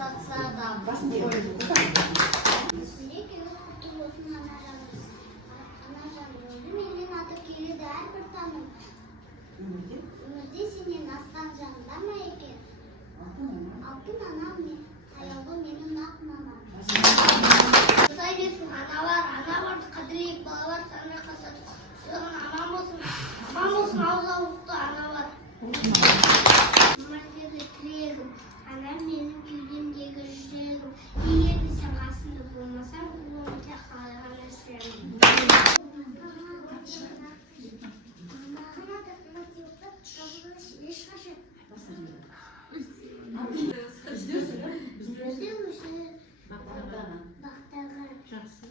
сатса да. Басын қойып Менен аты келеді әрбір таным. Өмірде сенен асқан жандар ма екен? Алтын анам мен, аяулы менің ақ мамам. Құдай берсін, ана барды қадірлейік, бала бар, саны қасат. Соған аман болсын, ауыз ауықты ана бар. Өмірдегі тірегім, анам менің кеудемдегі жүрегім. Егер де сен қасымда болмасам, ұлым тек қалған өсіремін. Бақтаған, жақсы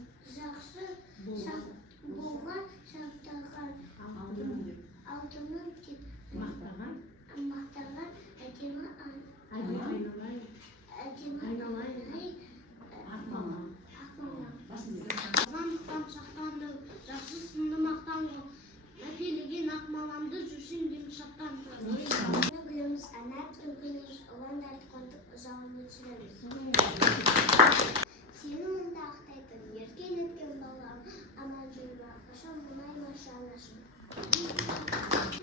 болған, шақтаған, алтыным деп мақтаған, әдемі айналайын, ақ мамам. Мақтан шақтанды, жақсы сынды мақтанғы, әкелеген ақ мамамды жүрсем дем шаттанды. Гүліміз әнәт, үлгіліміз ұландарды қондық, ұзағын өтсілеміз. Сені мұнда ақтайтын, еркен еткен балам, аман жүрма, қашан болмай жанашым.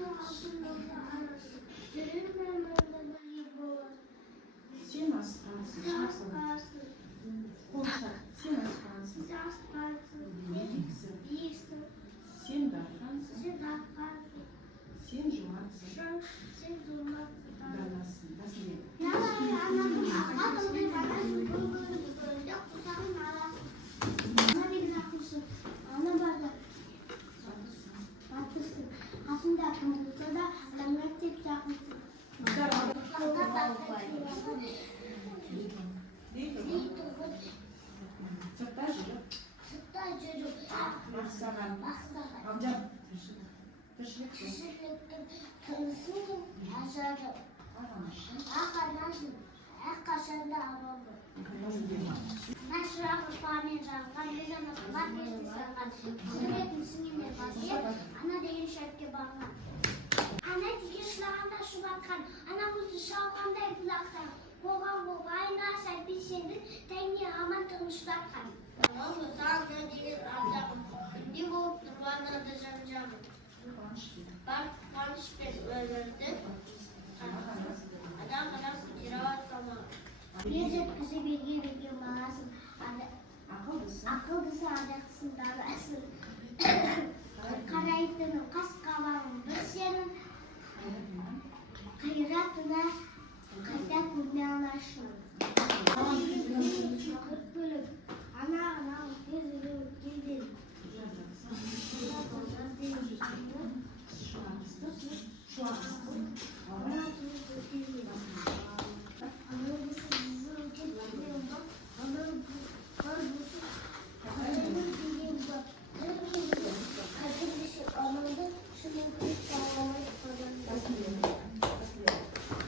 Алтын болды арасым, жүрегім өмірді бірге болар. Сен асқансың, сен асқансың, биіксің, сен дарқансың, сен жуансың, даласың, басын ана барда батырсың, қасында кім болса да адамға тек жақынсың. Сыртта жүріп, бақсаған, абжап тіршіліктің тынысың ажады, ақ анасың, әрқашанда аман бол. Нашырағы памен жағылған, өз анасы бар кезінде сағынған, жүретін сіңеме басып, ана деген шәртке барған. Ана деген шылағанда шұбатқан, ана көзі шалғандай бұлақтан, қоған болып айна сәлпесендің тәңіне амантығын шыдатқан. Аман болса ана деген ардағым, күнде болып тұрғанады жан-жағым. Бар қуаныш пен өмірді адам көтере алсамақ. Ер жеткізе берген баласын, ақылдысы адақтысын даласын. Қарайтыным қас қабағым